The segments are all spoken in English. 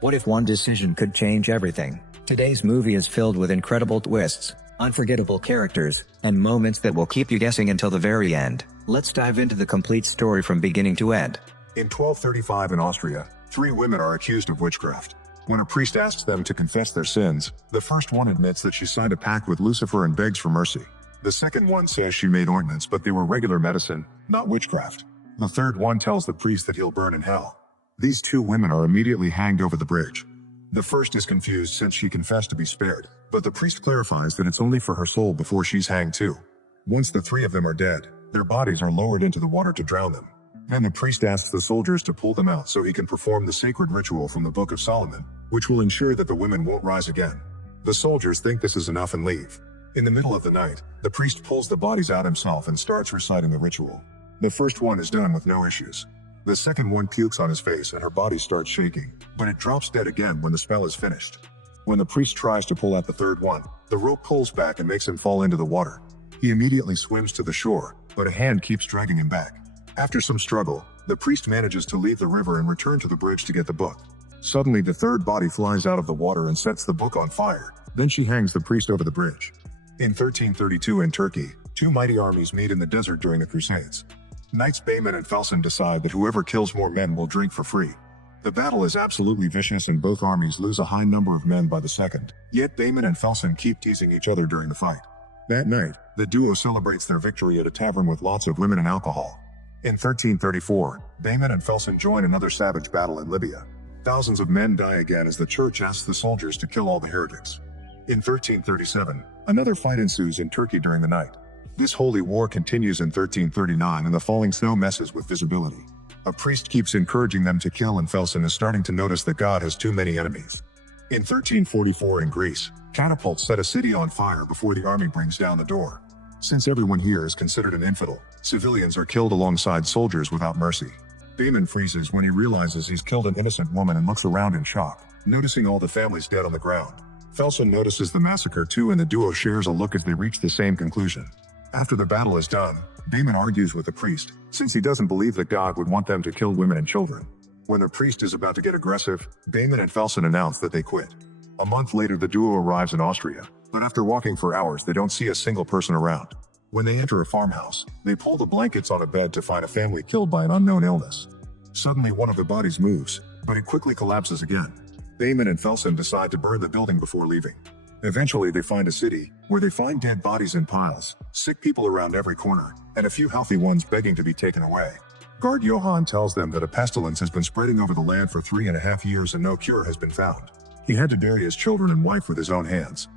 What if one decision could change everything? Today's movie is filled with incredible twists, unforgettable characters, and moments that will keep you guessing until the very end. Let's dive into the complete story from beginning to end. In 1235 in Austria, 3 women are accused of witchcraft. When a priest asks them to confess their sins, the first one admits that she signed a pact with Lucifer and begs for mercy. The second one says she made ointments, but they were regular medicine, not witchcraft. The third one tells the priest that he'll burn in hell. These 2 women are immediately hanged over the bridge. The first is confused since she confessed to be spared, but the priest clarifies that it's only for her soul before she's hanged too. Once the 3 of them are dead, their bodies are lowered into the water to drown them. Then the priest asks the soldiers to pull them out so he can perform the sacred ritual from the Book of Solomon, which will ensure that the women won't rise again. The soldiers think this is enough and leave. In the middle of the night, the priest pulls the bodies out himself and starts reciting the ritual. The first one is done with no issues. The second one pukes on his face and her body starts shaking, but it drops dead again when the spell is finished. When the priest tries to pull out the third one, the rope pulls back and makes him fall into the water. He immediately swims to the shore, but a hand keeps dragging him back. After some struggle, the priest manages to leave the river and return to the bridge to get the book. Suddenly the third body flies out of the water and sets the book on fire. Then she hangs the priest over the bridge. In 1332 in Turkey, 2 mighty armies meet in the desert during the Crusades. Knights Bayman and Felsen decide that whoever kills more men will drink for free. The battle is absolutely vicious and both armies lose a high number of men by the second, yet Bayman and Felsen keep teasing each other during the fight. That night, the duo celebrates their victory at a tavern with lots of women and alcohol. In 1334, Bayman and Felsen join another savage battle in Libya. Thousands of men die again as the church asks the soldiers to kill all the heretics. In 1337, another fight ensues in Turkey during the night. This holy war continues in 1339 and the falling snow messes with visibility. A priest keeps encouraging them to kill and Felsen is starting to notice that God has too many enemies. In 1344 in Greece, catapults set a city on fire before the army brings down the door. Since everyone here is considered an infidel, civilians are killed alongside soldiers without mercy. Bayman freezes when he realizes he's killed an innocent woman and looks around in shock, noticing all the families dead on the ground. Felsen notices the massacre too and the duo shares a look as they reach the same conclusion. After the battle is done, Bayman argues with the priest, since he doesn't believe that God would want them to kill women and children. When the priest is about to get aggressive, Bayman and Felsen announce that they quit. A month later the duo arrives in Austria, but after walking for hours they don't see a single person around. When they enter a farmhouse, they pull the blankets on a bed to find a family killed by an unknown illness. Suddenly one of the bodies moves, but it quickly collapses again. Bayman and Felsen decide to burn the building before leaving. Eventually they find a city, where they find dead bodies in piles, sick people around every corner, and a few healthy ones begging to be taken away. Guard Johann tells them that a pestilence has been spreading over the land for 3.5 years and no cure has been found. He had to bury his children and wife with his own hands.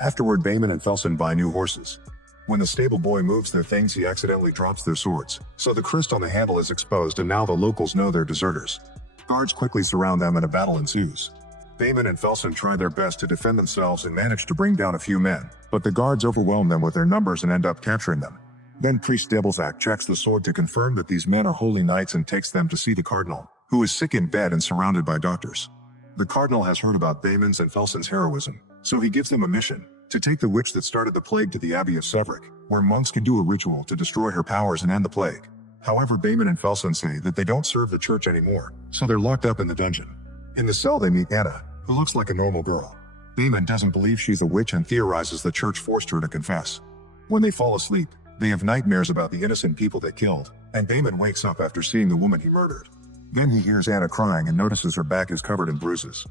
Afterward Bayman and Felsen buy new horses. When the stable boy moves their things he accidentally drops their swords, so the crest on the handle is exposed and now the locals know they're deserters. Guards quickly surround them and a battle ensues. Bayman and Felsen try their best to defend themselves and manage to bring down a few men, but the guards overwhelm them with their numbers and end up capturing them. Then Priest Devilsack checks the sword to confirm that these men are holy knights and takes them to see the cardinal, who is sick in bed and surrounded by doctors. The cardinal has heard about Bayman's and Felsen's heroism, so he gives them a mission, to take the witch that started the plague to the Abbey of Severick, where monks can do a ritual to destroy her powers and end the plague. However, Bayman and Felsen say that they don't serve the church anymore, so they're locked up in the dungeon. In the cell they meet Anna, who looks like a normal girl. Bayman doesn't believe she's a witch and theorizes the church forced her to confess. When they fall asleep, they have nightmares about the innocent people they killed, and Bayman wakes up after seeing the woman he murdered. Then he hears Anna crying and notices her back is covered in bruises.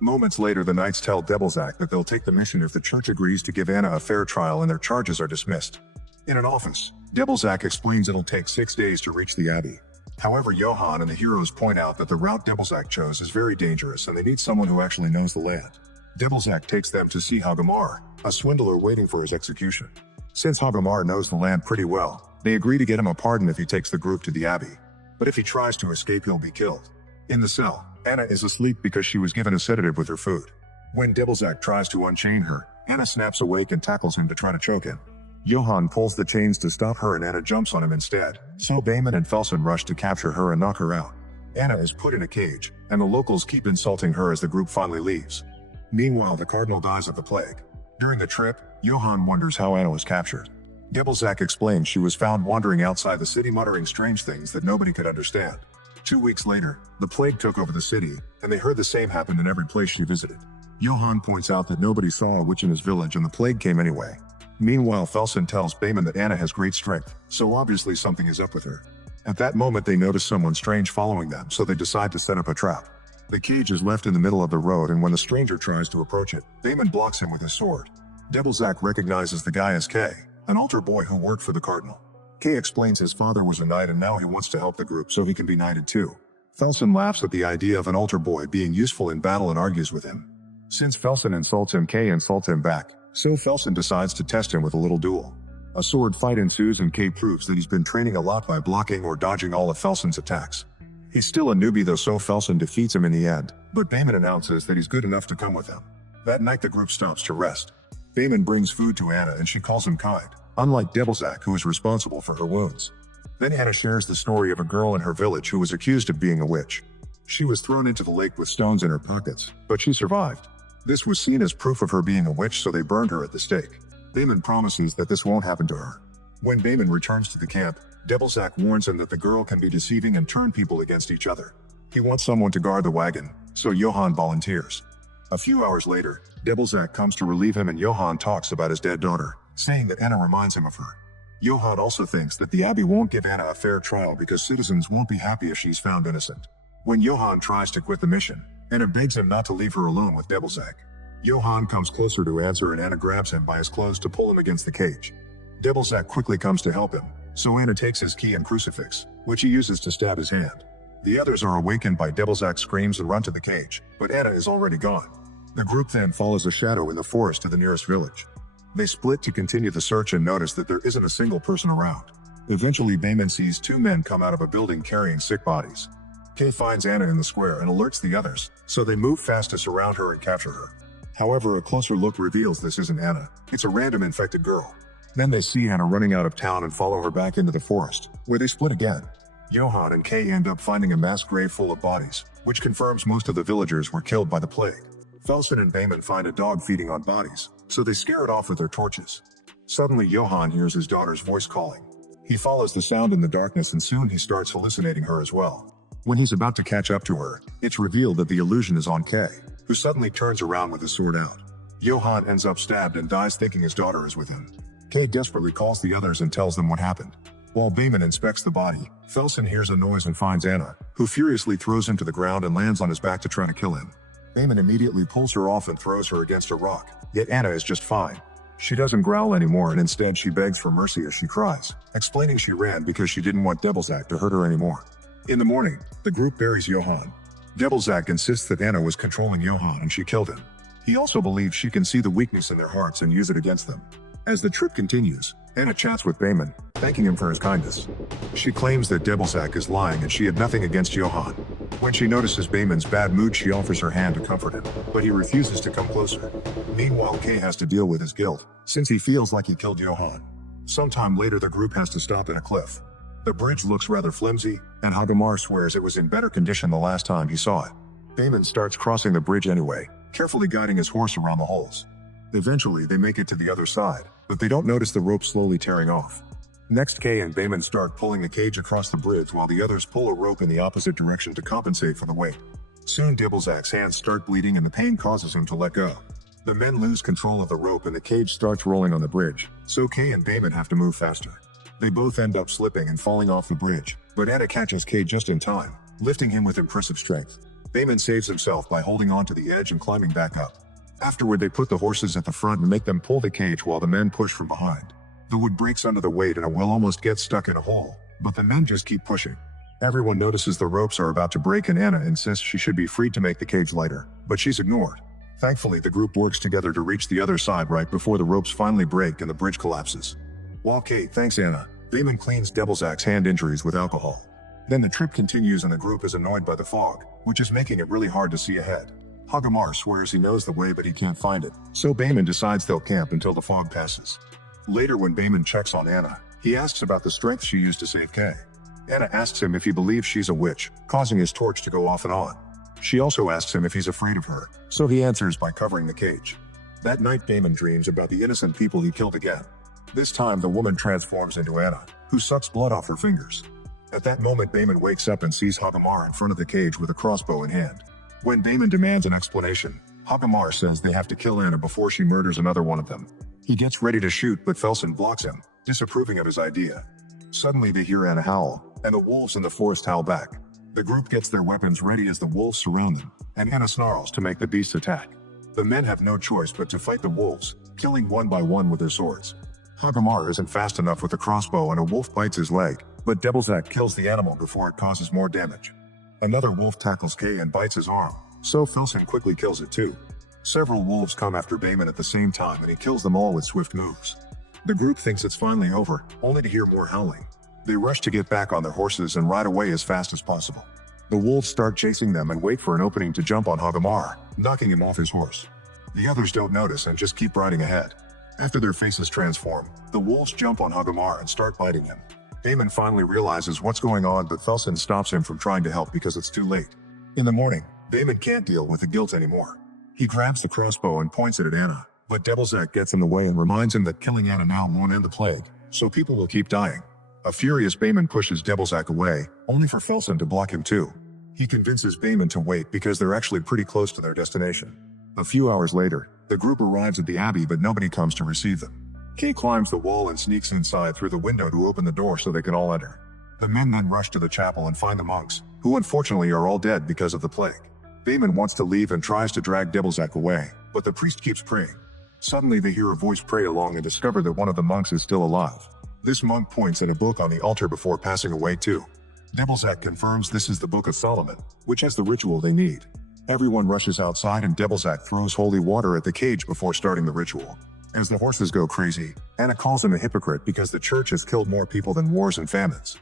Moments later the knights tell Devilsack that they'll take the mission if the church agrees to give Anna a fair trial and their charges are dismissed. In an office, Devilsack explains it'll take 6 days to reach the abbey. However, Johann and the heroes point out that the route Devilsack chose is very dangerous and they need someone who actually knows the land. Devilsack takes them to see Hagamar, a swindler waiting for his execution. Since Hagamar knows the land pretty well, they agree to get him a pardon if he takes the group to the abbey. But if he tries to escape he'll be killed. In the cell, Anna is asleep because she was given a sedative with her food. When Devilsack tries to unchain her, Anna snaps awake and tackles him to try to choke him. Johann pulls the chains to stop her and Anna jumps on him instead, so Bayman and Felsen rush to capture her and knock her out. Anna is put in a cage, and the locals keep insulting her as the group finally leaves. Meanwhile, the cardinal dies of the plague. During the trip, Johann wonders how Anna was captured. Devilsack explains she was found wandering outside the city muttering strange things that nobody could understand. 2 weeks later, the plague took over the city, and they heard the same happened in every place she visited. Johann points out that nobody saw a witch in his village and the plague came anyway. Meanwhile, Felsen tells Bayman that Anna has great strength, so obviously something is up with her. At that moment they notice someone strange following them, so they decide to set up a trap. The cage is left in the middle of the road, and when the stranger tries to approach it, Bayman blocks him with his sword. Devilsack recognizes the guy as Kay, an altar boy who worked for the cardinal. Kay explains his father was a knight and now he wants to help the group so he can be knighted too. Felsen laughs at the idea of an altar boy being useful in battle and argues with him. Since Felsen insults him, Kay insults him back, so Felsen decides to test him with a little duel. A sword fight ensues and Kay proves that he's been training a lot by blocking or dodging all of Felsen's attacks. He's still a newbie though, so Felsen defeats him in the end, but Bayman announces that he's good enough to come with him. That night the group stops to rest. Bayman brings food to Anna and she calls him kind, unlike Devilsack, who is responsible for her wounds. Then Anna shares the story of a girl in her village who was accused of being a witch. She was thrown into the lake with stones in her pockets, but she survived. This was seen as proof of her being a witch, so they burned her at the stake. Bayman promises that this won't happen to her. When Bayman returns to the camp, Devilsack warns him that the girl can be deceiving and turn people against each other. He wants someone to guard the wagon, so Johann volunteers. A few hours later, Devilsack comes to relieve him and Johann talks about his dead daughter, saying that Anna reminds him of her. Johann also thinks that the abbey won't give Anna a fair trial because citizens won't be happy if she's found innocent. When Johann tries to quit the mission, Anna begs him not to leave her alone with Devilsack. Johann comes closer to answer and Anna grabs him by his clothes to pull him against the cage. Devilsack quickly comes to help him, so Anna takes his key and crucifix, which he uses to stab his hand. The others are awakened by Devilsack's screams and run to the cage, but Anna is already gone. The group then follows a shadow in the forest to the nearest village. They split to continue the search and notice that there isn't a single person around. Eventually Bayman sees two men come out of a building carrying sick bodies. Kay finds Anna in the square and alerts the others, so they move fast to surround her and capture her. However, a closer look reveals this isn't Anna, it's a random infected girl. Then they see Anna running out of town and follow her back into the forest, where they split again. Johann and Kay end up finding a mass grave full of bodies, which confirms most of the villagers were killed by the plague. Felsen and Bayman find a dog feeding on bodies, so they scare it off with their torches. Suddenly Johann hears his daughter's voice calling. He follows the sound in the darkness and soon he starts hallucinating her as well. When he's about to catch up to her, it's revealed that the illusion is on Kay, who suddenly turns around with his sword out. Johann ends up stabbed and dies thinking his daughter is with him. Kay desperately calls the others and tells them what happened. While Bayman inspects the body, Felsen hears a noise and finds Anna, who furiously throws him to the ground and lands on his back to try to kill him. Bayman immediately pulls her off and throws her against a rock, yet Anna is just fine. She doesn't growl anymore and instead she begs for mercy as she cries, explaining she ran because she didn't want Devilsack to hurt her anymore. In the morning, the group buries Johann. Devilsack insists that Anna was controlling Johann and she killed him. He also believes she can see the weakness in their hearts and use it against them. As the trip continues, Anna chats with Bayman, thanking him for his kindness. She claims that Devilsack is lying and she had nothing against Johann. When she notices Bayman's bad mood, she offers her hand to comfort him, but he refuses to come closer. Meanwhile, Kay has to deal with his guilt, since he feels like he killed Johann. Sometime later, the group has to stop at a cliff. The bridge looks rather flimsy, and Hagamar swears it was in better condition the last time he saw it. Bayman starts crossing the bridge anyway, carefully guiding his horse around the holes. Eventually, they make it to the other side, but they don't notice the rope slowly tearing off. Next, Kay and Bayman start pulling a cage across the bridge while the others pull a rope in the opposite direction to compensate for the weight. Soon, Devilsack's hands start bleeding and the pain causes him to let go. The men lose control of the rope and the cage starts rolling on the bridge, so Kay and Bayman have to move faster. They both end up slipping and falling off the bridge, but Anna catches Kay just in time, lifting him with impressive strength. Bayman saves himself by holding on to the edge and climbing back up. Afterward, they put the horses at the front and make them pull the cage while the men push from behind. The wood breaks under the weight and Will almost gets stuck in a hole, but the men just keep pushing. Everyone notices the ropes are about to break and Anna insists she should be freed to make the cage lighter, but she's ignored. Thankfully, the group works together to reach the other side right before the ropes finally break and the bridge collapses. While Kay thanks Anna, Bayman cleans Devilsack's hand injuries with alcohol. Then the trip continues and the group is annoyed by the fog, which is making it really hard to see ahead. Hagamar swears he knows the way but he can't find it, so Bayman decides they'll camp until the fog passes. Later, when Bayman checks on Anna, he asks about the strength she used to save Kay. Anna asks him if he believes she's a witch, causing his torch to go off and on. She also asks him if he's afraid of her, so he answers by covering the cage. That night, Bayman dreams about the innocent people he killed again. This time, the woman transforms into Anna, who sucks blood off her fingers. At that moment, Bayman wakes up and sees Hagamar in front of the cage with a crossbow in hand. When Bayman demands an explanation, Hagamar says they have to kill Anna before she murders another one of them. He gets ready to shoot, but Felsen blocks him, disapproving of his idea. Suddenly they hear Anna howl, and the wolves in the forest howl back. The group gets their weapons ready as the wolves surround them, and Anna snarls to make the beasts attack. The men have no choice but to fight the wolves, killing one by one with their swords. Hagamar isn't fast enough with the crossbow and a wolf bites his leg, but Devilsack kills the animal before it causes more damage. Another wolf tackles Kay and bites his arm, so Felsen quickly kills it too. Several wolves come after Bayman at the same time and he kills them all with swift moves. The group thinks it's finally over, only to hear more howling. They rush to get back on their horses and ride away as fast as possible. The wolves start chasing them and wait for an opening to jump on Hagamar, knocking him off his horse. The others don't notice and just keep riding ahead. After their faces transform, the wolves jump on Hagamar and start biting him. Bayman finally realizes what's going on, but Felsen stops him from trying to help because it's too late. In the morning, Bayman can't deal with the guilt anymore. He grabs the crossbow and points it at Anna, but Devilsack gets in the way and reminds him that killing Anna now won't end the plague, so people will keep dying. A furious Bayman pushes Devilsack away, only for Felsen to block him too. He convinces Bayman to wait because they're actually pretty close to their destination. A few hours later, the group arrives at the abbey, but nobody comes to receive them. Kay climbs the wall and sneaks inside through the window to open the door so they can all enter. The men then rush to the chapel and find the monks, who unfortunately are all dead because of the plague. Bayman wants to leave and tries to drag Devilsack away, but the priest keeps praying. Suddenly they hear a voice pray along and discover that one of the monks is still alive. This monk points at a book on the altar before passing away too. Devilsack confirms this is the Book of Solomon, which has the ritual they need. Everyone rushes outside and Devilsack throws holy water at the cage before starting the ritual. As the horses go crazy, Anna calls him a hypocrite because the church has killed more people than wars and famines.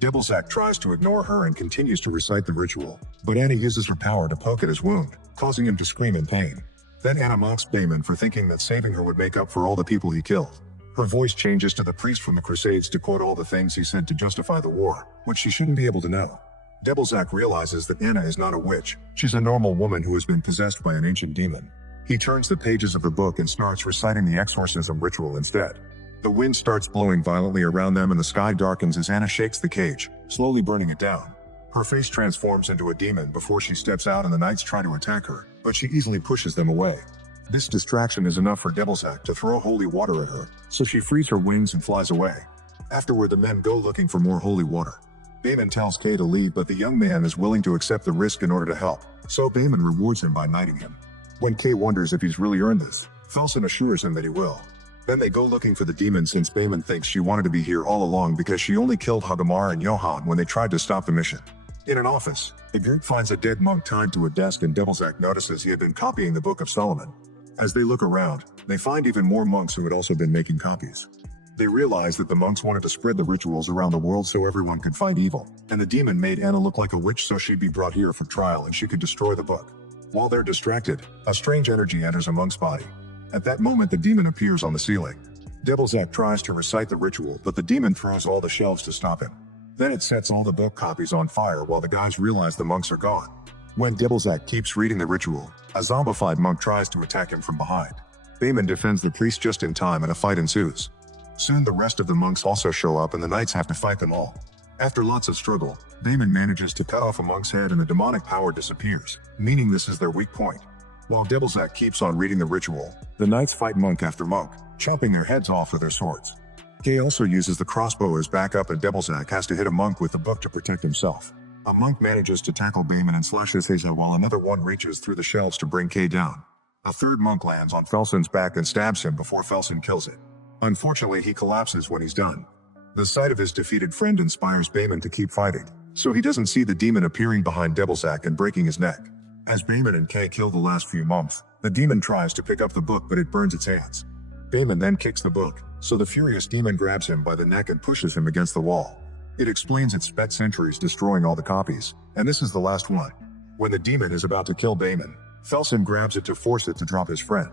Devilsack tries to ignore her and continues to recite the ritual, but Anna uses her power to poke at his wound, causing him to scream in pain. Then Anna mocks Bayman for thinking that saving her would make up for all the people he killed. Her voice changes to the priest from the Crusades to quote all the things he said to justify the war, which she shouldn't be able to know. Devilsack realizes that Anna is not a witch, she's a normal woman who has been possessed by an ancient demon. He turns the pages of the book and starts reciting the exorcism ritual instead. The wind starts blowing violently around them and the sky darkens as Anna shakes the cage, slowly burning it down. Her face transforms into a demon before she steps out and the knights try to attack her, but she easily pushes them away. This distraction is enough for Devilsack to throw holy water at her, so she frees her wings and flies away. Afterward, the men go looking for more holy water. Bayman tells Kay to leave, but the young man is willing to accept the risk in order to help, so Bayman rewards him by knighting him. When Kay wonders if he's really earned this, Felsen assures him that he will. Then they go looking for the demon since Bayman thinks she wanted to be here all along because she only killed Hagamar and Johann when they tried to stop the mission. In an office, the group finds a dead monk tied to a desk and Devilsack notices he had been copying the Book of Solomon. As they look around, they find even more monks who had also been making copies. They realize that the monks wanted to spread the rituals around the world so everyone could fight evil, and the demon made Anna look like a witch so she'd be brought here for trial and she could destroy the book. While they're distracted, a strange energy enters a monk's body. At that moment, the demon appears on the ceiling. Devilsack tries to recite the ritual, but the demon throws all the shelves to stop him. Then it sets all the book copies on fire while the guys realize the monks are gone. When Devilsack keeps reading the ritual, a zombified monk tries to attack him from behind. Bayman defends the priest just in time and a fight ensues. Soon the rest of the monks also show up and the knights have to fight them all. After lots of struggle, Bayman manages to cut off a monk's head and the demonic power disappears, meaning this is their weak point. While Devilsack keeps on reading the ritual, the knights fight monk after monk, chopping their heads off with their swords. Kay also uses the crossbow as backup and Devilsack has to hit a monk with the book to protect himself. A monk manages to tackle Bayman and slashes his head while another one reaches through the shelves to bring Kay down. A third monk lands on Felsen's back and stabs him before Felsen kills it. Unfortunately, he collapses when he's done. The sight of his defeated friend inspires Bayman to keep fighting, so he doesn't see the demon appearing behind Devilsack and breaking his neck. As Bayman and Kay kill the last few monks, the demon tries to pick up the book but it burns its hands. Bayman then kicks the book, so the furious demon grabs him by the neck and pushes him against the wall. It explains it's spent centuries destroying all the copies, and this is the last one. When the demon is about to kill Bayman, Felsen grabs it to force it to drop his friend.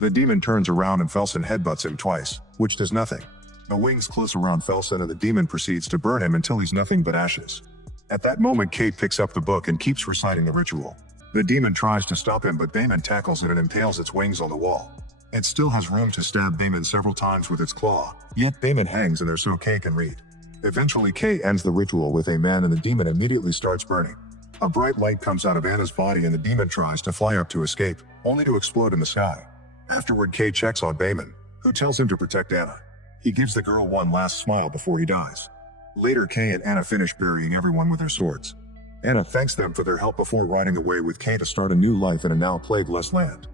The demon turns around and Felsen headbutts him twice, which does nothing. The wings close around Felsen and the demon proceeds to burn him until he's nothing but ashes. At that moment, Kate picks up the book and keeps reciting the ritual. The demon tries to stop him, but Bayman tackles it and impales its wings on the wall. It still has room to stab Bayman several times with its claw, yet Bayman hangs and there's so Kay can read. Eventually, Kay ends the ritual with a man and the demon immediately starts burning. A bright light comes out of Anna's body and the demon tries to fly up to escape, only to explode in the sky. Afterward, Kay checks on Bayman, who tells him to protect Anna. He gives the girl one last smile before he dies. Later, Kay and Anna finish burying everyone with their swords. Anna thanks them for their help before riding away with Kay to start a new life in a now plagueless land.